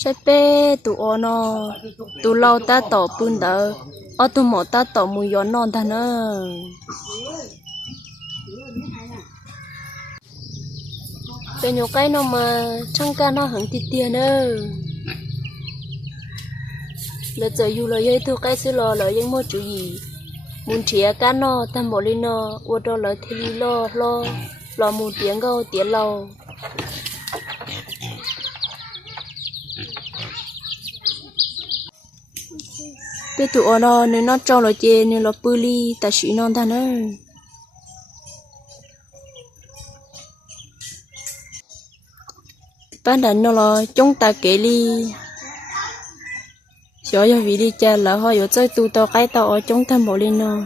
ใช่เป้ตัวอ๋อนอตัวเราตาต่อปืนเด้ออ๋อตัวหมอตาต่อมือย้อนนอนท่านเนอเป็นอยู่ใกล้นอมาช่างการนอหังติเตียเนอเลยจะอยู่เลยยัยตัวใกล้ซื้อรอเลยยังมั่วจุยมุนเชียการนอทำบ่เลยนอวัวดอเลยทีลีรอมุนเตียงก็เตียเราเป็นตัวอ๋อนอเนื้อนอจอเลยเจเนื้อเราปืลีแต่สีนอนท่านเนอบ้านดันนอเราจงตาเกลีcho giờ vì đi chơi là họ có chơi tu tao cái tao ở trong thăm bộ lên nó